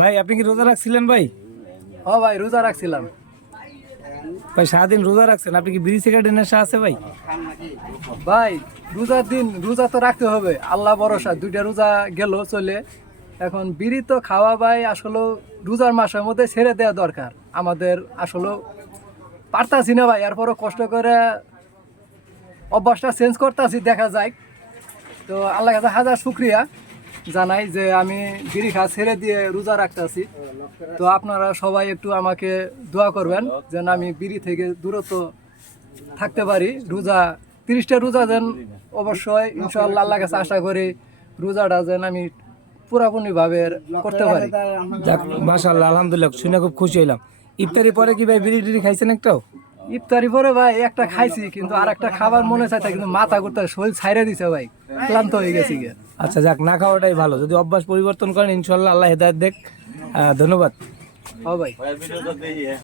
ভাই আপনি কি রোজা রাখছিলেন ভাই? ও ভাই রোজা রাখছিলাম। ভাই সারাদিন রোজা রাখছেন, আপনি কি বিড়ি সিগারেটের নেশা আছে ভাই? ভাই রোজার দিন রোজা তো রাখতে হবে, আল্লাহ ভরসা। 2টা রোজা গেল চলে, এখন বিড়ি তো খাওয়া ভাই আসলে রোজার মাসের মধ্যে ছেড়ে দেওয়া দরকার আমাদের। আসলে পারতাছি না ভাই, এরপরও কষ্ট করে অভ্যাসটা চেঞ্জ করতেছি, দেখা যায়। তো আল্লাহ কাছে হাজার শুক্রিয়া জানাই যে আমি বিড়ি খাওয়া ছেড়ে দিয়ে রোজা রাখতেছি। তো আপনারা সবাই একটু আমাকে দোয়া করবেন যেন আমি বিড়ি থেকে দূরত্ব থাকতে পারি। রোজা 30টা রোজা যেন অবশ্যই ইনশাআল্লাহ আল্লাহ কাছে আশা করি রোজাটা যেন আমি পুরাপুরিভাবে করতে পারি। যাক মাশাআল্লাহ, আলহামদুলিল্লাহ, শুনে খুব খুশি হলাম। ইফতারি পরে কি ভাই বিড়ি টিড়ি খাইছেন একটাও? ইফতারি পরে ভাই একটা খাইছি, কিন্তু আর একটা খাবার মনে চাইছে, কিন্তু মাথা ঘুরতে শরীর ছাইড়ে দিছে ভাই, ক্লান্ত হয়ে গেছি গিয়ে। আচ্ছা যাক, না খাওয়াটাই ভালো। যদি অভ্যাস পরিবর্তন করেন ইনশাল্লাহ আল্লাহ হেদায়েত দেখ। ধন্যবাদ। ও ভাই।